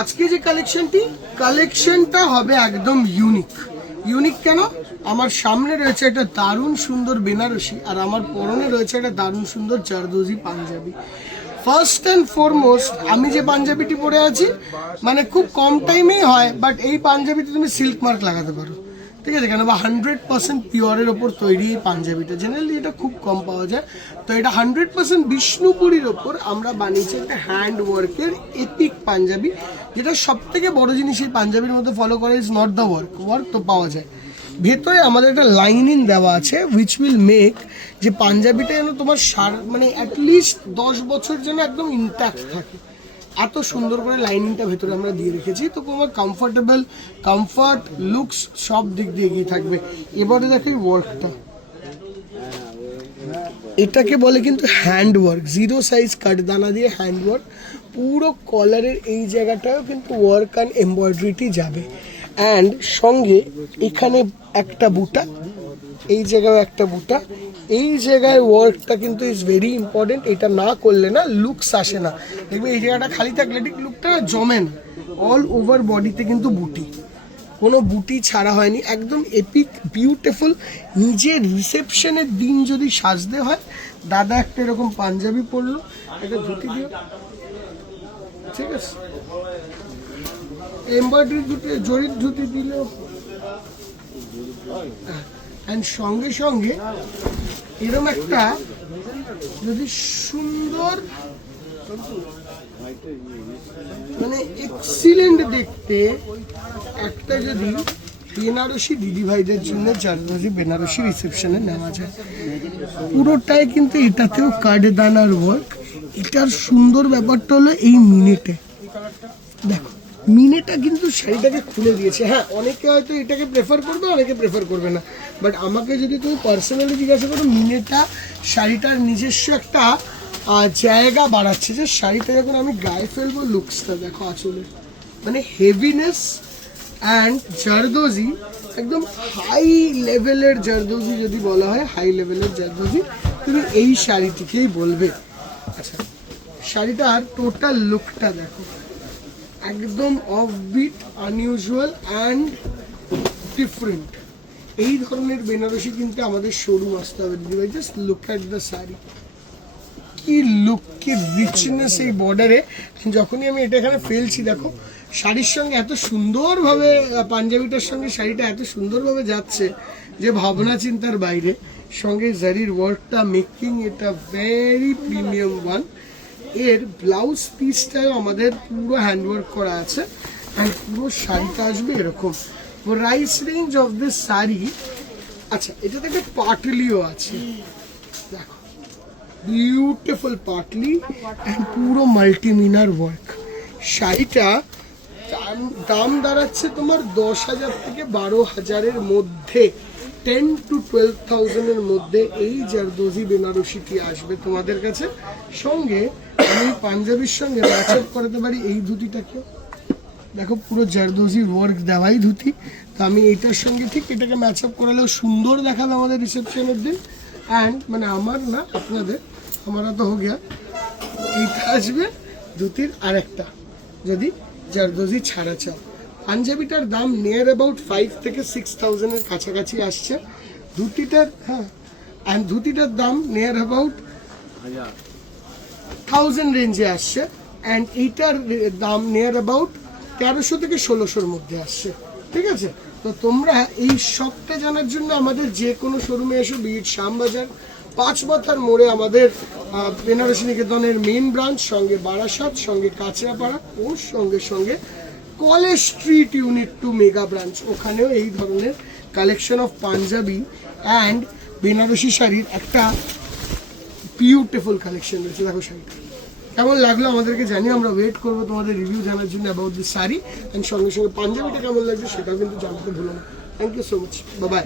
আজকে যে কালেকশনটা হবে একদম ইউনিক কেন? আমার সামনে রয়েছে একটা দারুণ সুন্দর বেনারসি, আর আমার পরনে রয়েছে একটা দারুণ সুন্দর zardozi Punjabi. First and foremost আমি যে পাঞ্জাবিটি পরে আছি, মানে খুব কম টাইমেই হয়, বাট এই পাঞ্জাবিতে তুমি সিল্ক মার্ক লাগাতে পারো, ঠিক আছে? কেন বা 100% পিওরের ওপর তৈরি এই পাঞ্জাবিটা, জেনারেলি এটা খুব কম পাওয়া যায়। তো এটা 100% বিষ্ণুপুরীর ওপর আমরা বানিয়েছি একটা হ্যান্ড ওয়ার্কের এপিক পাঞ্জাবি। যেটা সব থেকে বড় জিনিস এই পাঞ্জাবির মধ্যে ফলো করে ইজ নট দ্য ওয়ার্ক তো পাওয়া যায়। ভেতরে আমাদের একটা লাইনিং দেওয়া আছে উইচ উইল মেক যে পাঞ্জাবিটা যেন তোমার মানে অ্যাটলিস্ট 10 বছর যেন একদম ইনট্যাক্ট থাকে। এত সুন্দর করে লাইনিংটা ভেতরে আমরা দিয়ে রেখেছি, তো তোমার কমফর্ট লুকস সব দিক দিয়ে এগিয়ে থাকবে। এবারে দেখো এই ওয়ার্কটা, এটাকে বলে কিন্তু হ্যান্ড ওয়ার্ক, 0 সাইজ কাঠদানা দিয়ে হ্যান্ড ওয়ার্ক। পুরো কলারের এই জায়গাটাও কিন্তু ওয়ার্ক অ্যান্ড এমব্রয়ডারিটি যাবে। অ্যান্ড সঙ্গে এখানে একটা বুটা, এই জায়গায় একটা বুটা, এই জায়গায় ওয়ার্কটা কিন্তু ইজ ভেরি ইম্পর্টেন্ট। এটা না করলে না লুকস আসে না। দেখবে এই জায়গাটা খালি থাকলে ঠিক লুকটা জমে না। অল ওভার বডিতে কিন্তু বুটি, কোনো বুটি ছাড়া হয়নি, একদম এপিক বিউটিফুল। নিজের রিসেপশনের দিন যদি সাজতে হয়, দাদা একটা এরকম পাঞ্জাবি পরলো, একটা ধুতি দিও, ঠিক আছে? এমব্রয়ডারি ধুতি, জরির ধুতি দিলেও, অ্যান্ড সঙ্গে সঙ্গে এরকম একটা যদি সুন্দর মানে এক্সিলেন্ট দেখতে একটা যদি বেনারসি দিদিভাইদের জন্য জারদোজি বেনারসি রিসেপশনে নেওয়া যায়, পুরোটাই কিন্তু এটাতেও কাঠদানার ওয়ার্ক। এটার সুন্দর ব্যাপারটা হলো এই মিনেটে, দেখো মিনেটা কিন্তু শাড়িটাকে খুলে দিয়েছে। হ্যাঁ, অনেকে হয়তো এটাকে প্রেফার করবে, অনেকে প্রেফার করবে না, বাট আমাকে যদি তুমি পার্সোনালি জিজ্ঞাসা করো, মিনেটা শাড়িটার নিজস্ব একটা জায়গা বাড়াচ্ছে, যে শাড়িটা যখন আমি গায়ে ফেলবো লুকসটা দেখো আঁচলে, মানে হেভিনেস। অ্যান্ড জারদোজি একদম হাই লেভেলের জারদোজি যদি বলা হয়, হাই লেভেলের জারদোজি তুমি এই শাড়িটিকেই বলবে। আচ্ছা, শাড়িটার টোটাল লুকটা দেখো, একদম অফবিট, আনইউজুয়াল অ্যান্ড ডিফারেন্ট। এই ধরনের বেনারসি কিন্তু আমাদের শোরুম আসতে হবে দিদিভাই। Just look at the sari, কি লুক, কি রিচনেস এই বর্ডারে। যখনই আমি এটা এখানে ফেলছি দেখো, শাড়ির সঙ্গে এত সুন্দরভাবে, পাঞ্জাবিটার সঙ্গে শাড়িটা এত সুন্দরভাবে যাচ্ছে যে ভাবনা চিন্তার বাইরে। সঙ্গে জারির ওয়ার্কটা মেকিং এটা ভেরি প্রিমিয়াম ওয়ান। এর ব্লাউজ পিসটাও আমাদের পুরো হ্যান্ডওয়ার্ক করা আছে, অ্যান্ড পুরো শাড়িটা আসবে এরকম। Price range of this sari, আচ্ছা এটাতে একটা পাটলিও আছে, দেখো বিউটিফুল পাটলি অ্যান্ড পুরো মাল্টিমিনার ওয়ার্ক। শাড়িটা দাম দাঁড়াচ্ছে তোমার 10,000 থেকে 12,000-এর মধ্যে, 10 to 12,000-এর মধ্যে এই জারদোজি বেনারসিটি আসবে তোমাদের কাছে। সঙ্গে আমি পাঞ্জাবির সঙ্গে ম্যাচ আপ করাতে পারি এই ধুতিটাকে, দেখো পুরো জারদোজি ওয়ার্ক দেওয়াই ধুতি। তো আমি এইটার সঙ্গে ঠিক এটাকে ম্যাচ আপ করালেও সুন্দর দেখাবে আমাদের রিসেপশনের দিন। অ্যান্ড মানে আমার না, আপনাদের, আমারা তো হো গিয়া, এইটা আসবে ধুতির আরেকটা, যদি জারদোজি ছাড়া চাও। পাঞ্জাবিটার দাম নিয়ার অ্যাবাউট 5 থেকে 6,000-এর কাছাকাছি আসছে ধুতিটার। হ্যাঁ, অ্যান্ড ধুতিটার দাম নিয়ার অ্যাবাউট 1000 রেঞ্জে আসছে, অ্যান্ড এইটার দাম নিয়ার অ্যাবাউট 1300 থেকে 1600-এর মধ্যে আসছে, ঠিক আছে? তো তোমরা এই সবটা জানার জন্য আমাদের যে কোনো শোরুমে এসো, বিট শ্যামবাজার, 5 মাথার মোড়ে আমাদের বেনারসি নিকেতনের মেন ব্রাঞ্চ, সঙ্গে বারাসাত, সঙ্গে কাঁচরাপাড়া, ওর সঙ্গে সঙ্গে College Street unit 2 mega branch, ওখানেও এই ধরনের collection of Punjabi and Banarasi শাড়ির একটা বিউটিফুল কালেকশন রয়েছে। দেখো শাড়িটা কেমন লাগলো আমাদেরকে জানিয়ে, আমরা ওয়েট করবো তোমাদের রিভিউ জানার জন্য অ্যাবাউট দিস শাড়ি। অ্যান্ড সঙ্গে সঙ্গে পাঞ্জাবিটা কেমন লাগছে সেটাও কিন্তু জানাতে ভুলো না। Thank you so much, bye by.